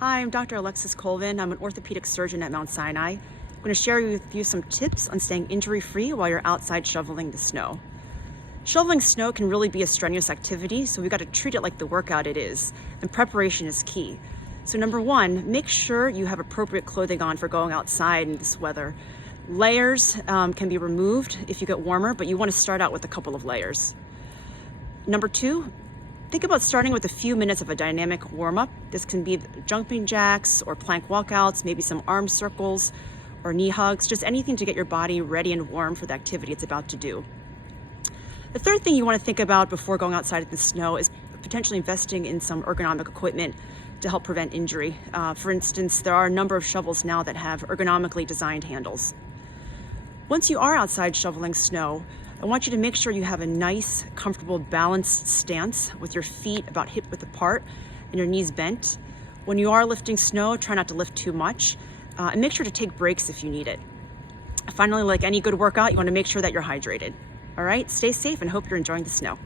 Hi, I'm Dr. Alexis Colvin. I'm an orthopedic surgeon at Mount Sinai. I'm going to share with you some tips on staying injury-free while you're outside shoveling the snow. Shoveling snow can really be a strenuous activity, so we've got to treat it like the workout it is, and preparation is key. So number one, make sure you have appropriate clothing on for going outside in this weather. Layers can be removed if you get warmer, but you want to start out with a couple of layers. Number two, think about starting with a few minutes of a dynamic warm-up. This can be jumping jacks or plank walkouts, maybe some arm circles or knee hugs, just anything to get your body ready and warm for the activity it's about to do. The third thing you want to think about before going outside in the snow is potentially investing in some ergonomic equipment to help prevent injury. For instance, there are a number of shovels now that have ergonomically designed handles. Once you are outside shoveling snow, I want you to make sure you have a nice, comfortable, balanced stance with your feet about hip-width apart and your knees bent. When you are lifting snow, try not to lift too much, and make sure to take breaks if you need it. Finally, like any good workout, you want to make sure that you're hydrated. All right, stay safe and hope you're enjoying the snow.